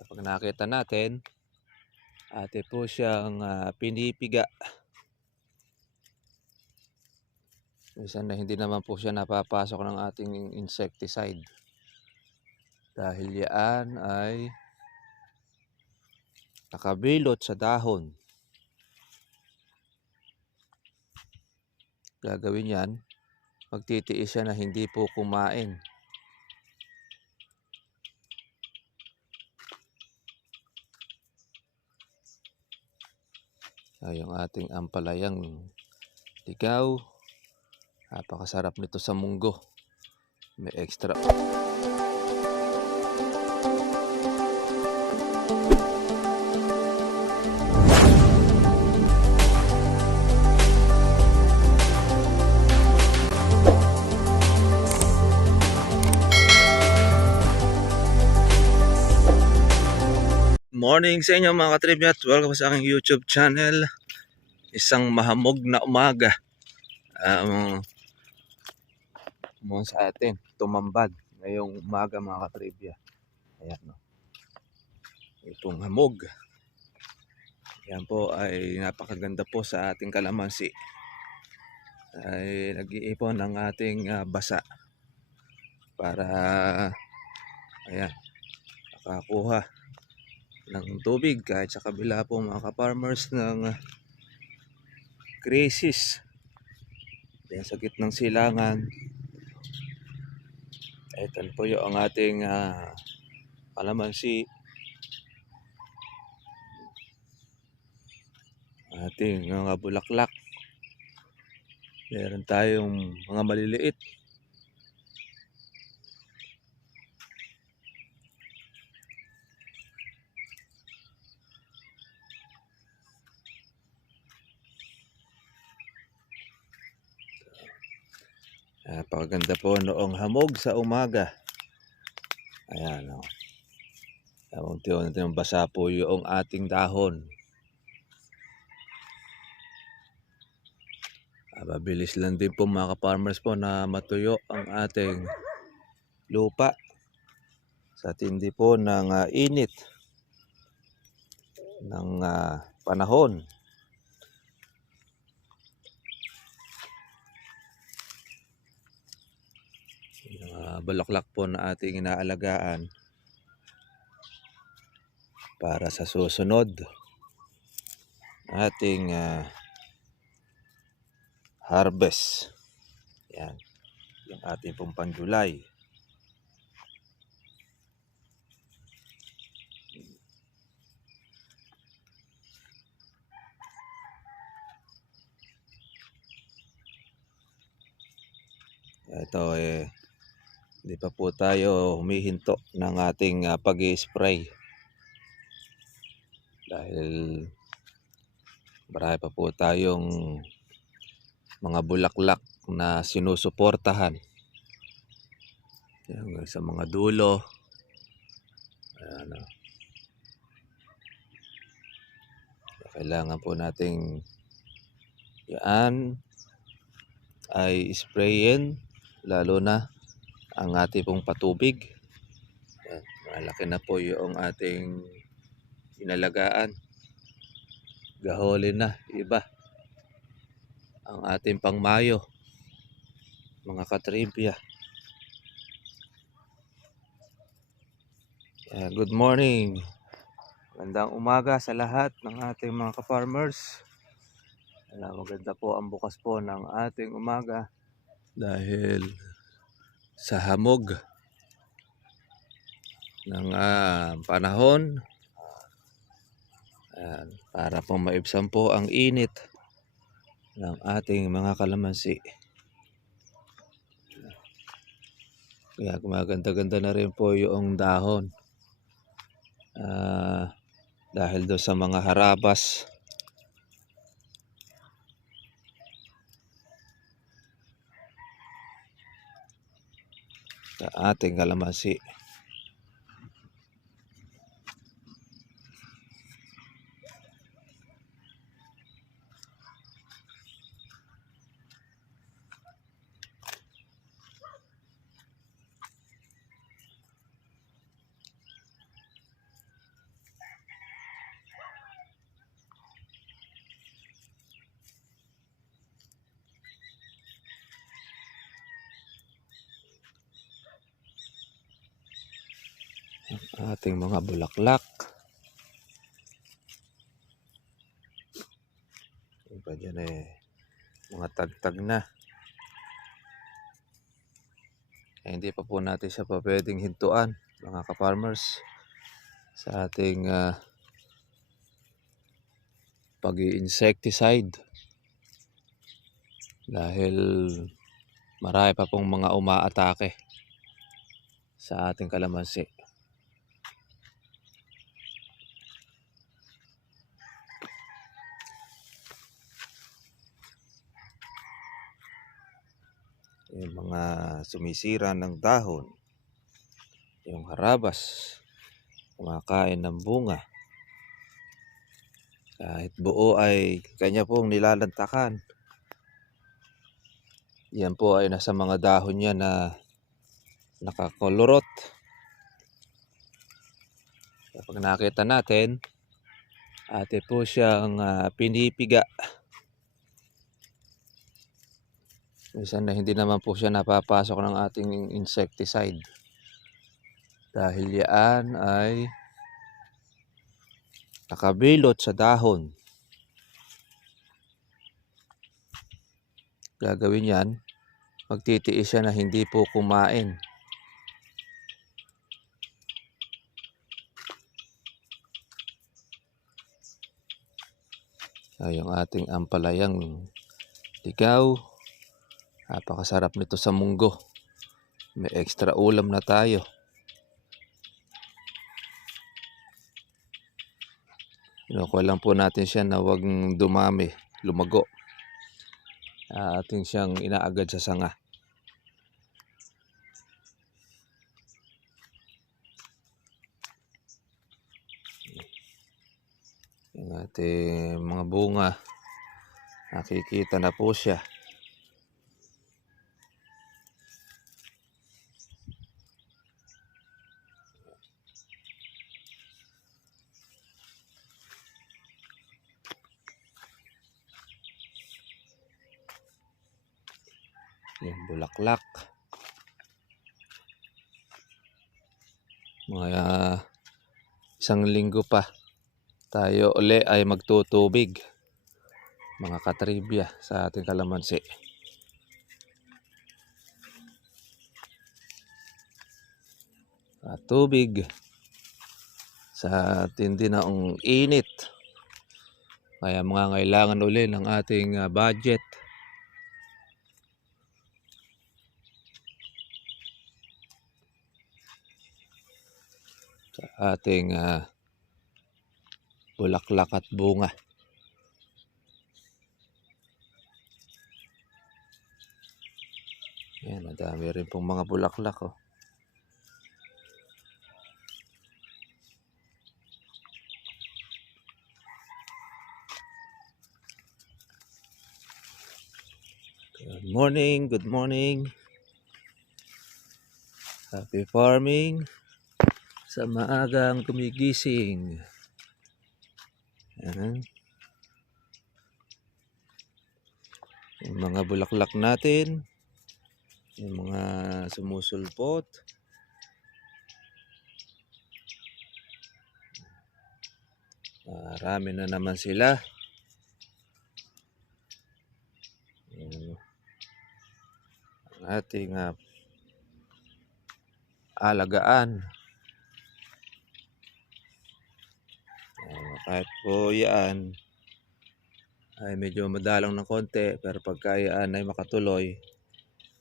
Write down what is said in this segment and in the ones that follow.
Kapag nakita natin, ate po siyang pinipiga. Minsan na hindi naman po siya napapasok ng ating insecticide. Dahil yan ay nakabilot sa dahon. Gagawin yan, magtitiis siya na hindi po kumain. Ay, yung ating ampalayang ligaw. Napakasarap nito sa munggo. May extra. Morning sa inyo mga katribya at welcome sa aking YouTube channel. Isang mahamog na umaga. Mo sa atin, tumambad ngayong umaga mga katribya. Ayan, no. Itong hamog. Yan po ay napakaganda po sa ating kalamansi. Ay nag-iipon ng ating basa para ayan, makakuha ng tubig kahit sa kabila po mga ka-farmers ng crisis. Yan sa gitnang silangan. Ito po yung ating kalamansi. Ating mga bulaklak. Meron tayong mga maliliit. Napakaganda po noong hamog sa umaga. Ayan, o. Unti-unti basa po yung ating dahon. Mabilis lang din po mga ka-farmers po na matuyo ang ating lupa sa tindi po ng init ng panahon. Bulaklak po na ating inaalagaan para sa susunod ating harvest. Yan, yung ating pong pan-July. Ito hindi pa po tayo humihinto ng ating pag-i-spray dahil marami pa po tayong mga bulaklak na sinusuportahan. Yan, sa mga dulo. Ayan, kailangan po nating yan ay sprayin, lalo na ang ating pong patubig. Yan, malaki na po yung ating inalagaan. Gaholin na iba ang ating pangmayo mga katribya. Good morning, magandang umaga sa lahat ng ating mga ka-farmers. Maganda po ang bukas po ng ating umaga dahil sa hamog ng panahon. Para po maibsan po ang init ng ating mga kalamansi. Kaya gumaganda-ganda na rin po yung dahon. Dahil doon sa mga harabas. Sa ating kalamansi. Ating mga bulaklak. Iba dyan mga tagtag na. Hindi pa po natin siya pa pwedeng hintuan, mga ka-farmers, sa ating pag-i-insecticide. Dahil marami pa pong mga umaatake sa ating kalamansi. Yung mga sumisira ng dahon, yung harabas, kumakain ng bunga. Kahit buo ay kanya pong nilalantakan. Yan po ay nasa mga dahon niya na nakakolorot. Kapag nakita natin, ate po siyang pinipiga. Minsan na hindi naman po siya napapasok ng ating insecticide. Dahil yan ay nakabilot sa dahon. Gagawin yan, magtitiis siya na hindi po kumain. Yung ating ampalayang ligaw, napakasarap nito sa munggo. May extra ulam na tayo. Kinukuha lang po natin siya na huwag dumami, lumago. Ating siyang inaagad sa sanga. Yung ating mga bunga, nakikita na po siya. Yung bulaklak. Mga isang linggo pa tayo uli ay magtutubig, mga katribya, sa ating kalamansi. At tubig sa tindi ng init. Kaya mga kailangan uli ng ating budget. Sa ating bulaklak at bunga. Yan, madami rin pong mga bulaklak. Good morning, good morning. Happy farming sa maagang gumigising. Yung mga bulaklak natin, yung mga sumusulpot. Marami na naman sila. Ang ating alagaan. Kahit po yan ay medyo madalang ng konti, pero pagka yan ay makatuloy,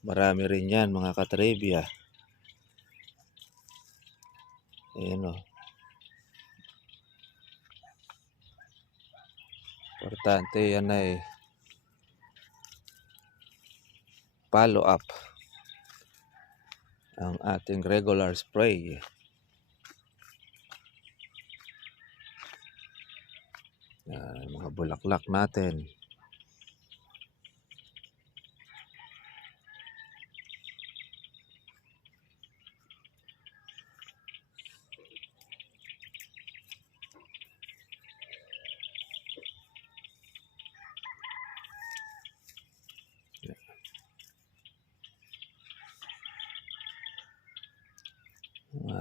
marami rin yan, mga katribya. Ayan o. Importante yan ay follow up ang ating regular spray. Mga bulaklak natin.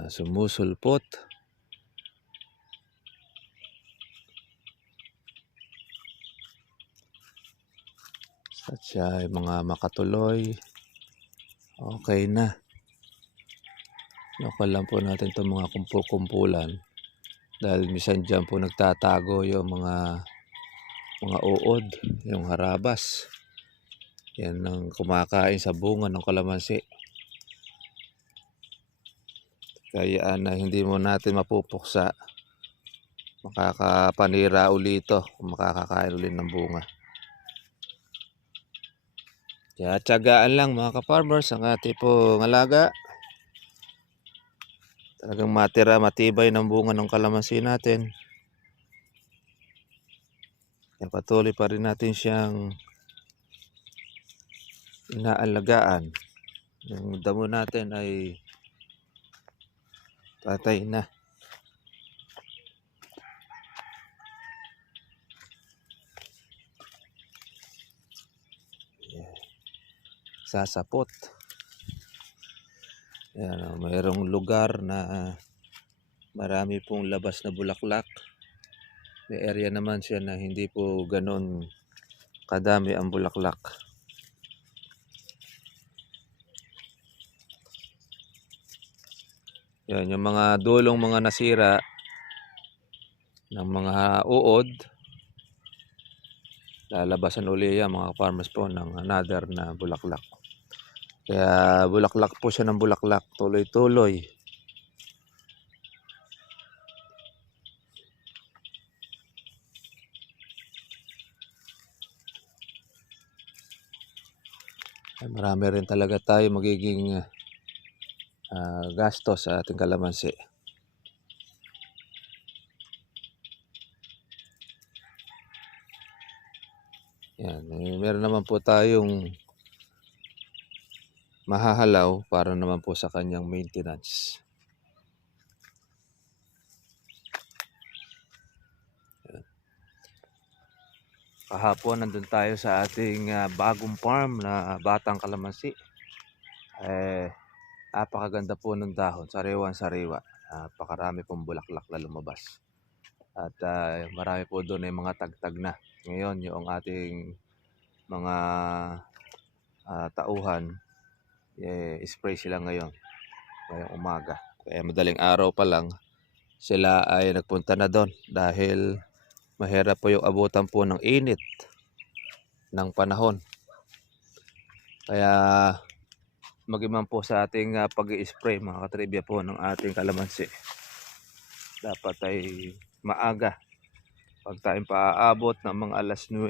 sumusulpot. At siya ay mga makatuloy. Okay na. Lokal lang po natin itong mga kumpul-kumpulan. Dahil minsan dyan po nagtatago yung mga uod, yung harabas. Yan ang kumakain sa bunga ng kalamansi. Kaya hindi mo natin mapupuksa. Makakapanira uli ito kung makakakain uli ng bunga. Kaya tiyagaan lang mga ka-farmers ang ating pong alaga. Talagang matibay ng bunga ng kalamansi natin. Kaya patuloy pa rin natin siyang inaalagaan. Yung damo natin ay patay na. Sasapot. Yan, mayroong lugar na marami pong labas na bulaklak. May area naman siya na hindi po ganon kadami ang bulaklak. Yan, yung mga dulong mga nasira ng mga uod, lalabasan uli yan mga farmers po ng another na bulaklak. Kaya bulaklak po siya ng bulaklak, tuloy-tuloy. Marami rin talaga tayo magiging gastos sa ating kalamansi. Yan, meron naman po tayong mahahalaw para naman po sa kanyang maintenance. Yan. Kahapon nandun tayo sa ating bagong farm na Batang Kalamansi. Napakaganda po ng dahon, sariwan-sariwa. Napakarami pong bulaklak na lumabas. At marami po doon ay mga tagtag na. Ngayon yung ating mga tauhan, spray sila ngayong umaga. Kaya madaling araw pa lang sila ay nagpunta na doon dahil mahirap po yung abutan po ng init ng panahon. Kaya magiman po sa ating pag-i-spray mga katribya po ng ating kalamansi. Dapat ay maaga. Pag tayong paaabot ng mga alas 9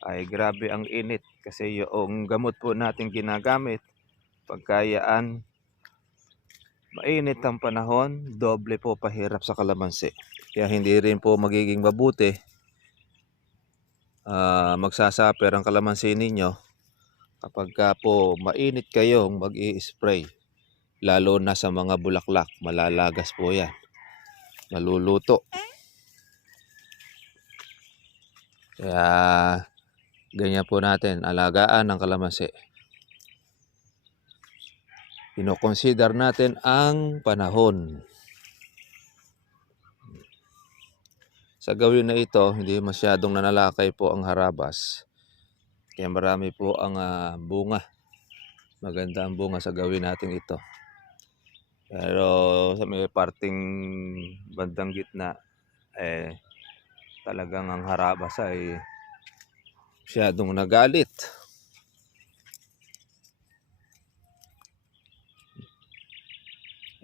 ay grabe ang init kasi yung gamot po natin ginagamit pagkayaan mainit ang panahon, doble po pahirap sa kalamansi. Kaya hindi rin po magiging mabuti magsasaper ang kalamansi ninyo kapag po mainit kayong mag-i-spray. Lalo na sa mga bulaklak, malalagas po yan, maluluto. Kaya ganyan po natin alagaan ng kalamansi. Ino-consider natin ang panahon. Sa gawin na ito, hindi masyadong nanalakay po ang harabas. Kaya marami po ang bunga. Maganda ang bunga sa gawin natin ito. Pero sa may parting bandang gitna, talagang ang harabas ay masyadong nagalit.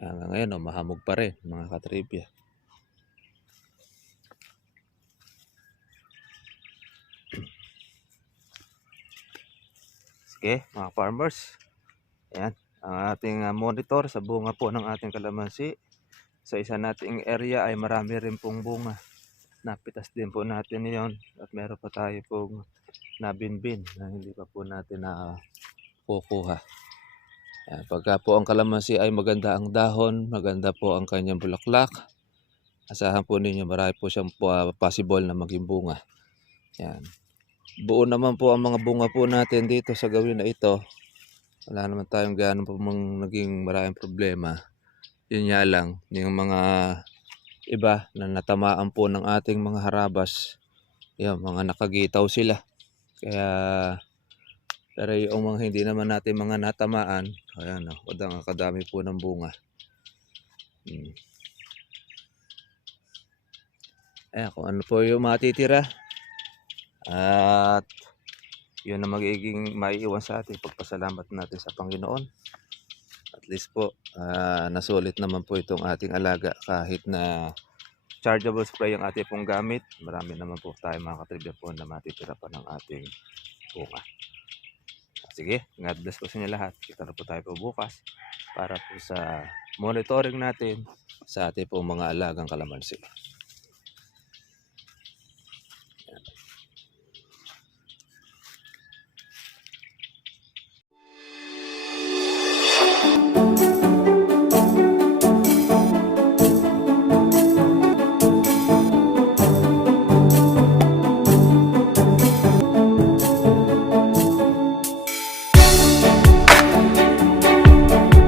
Ngayon, mahamog pa rin mga katribya. Sige mga farmers, ayan ang ating monitor sa bunga po ng ating kalamansi. Sa isa nating area ay marami rin pong bunga. Napitas din po natin yon at meron pa tayo pong nabinbin na hindi pa po natin kukuha. Pagka po ang kalamansi ay maganda ang dahon, maganda po ang kanyang bulaklak, asahan po ninyo marami po siyang possible na maging bunga. Yan. Buo naman po ang mga bunga po natin dito sa gawin na ito. Wala naman tayong gano'n po naging maraming problema. Yun nga lang, yung mga iba na natamaan po ng ating mga harabas, yan, mga nakagitaw sila. Kaya, pero yung mga hindi naman natin mga natamaan, ayan, kadami po ng bunga. Ayan, kung ano po yung matitira. At yun na magiging maiiwan sa atin. Pagpasalamat natin sa Panginoon. At least po, nasulit naman po itong ating alaga kahit na chargeable spray ang ating pong gamit. Marami naman po tayo mga katribya po na matitira pa ng ating bunga. Sige, God bless po sa inyo lahat. Kita na po tayo po bukas para po sa monitoring natin sa ating pong mga alagang kalamansi.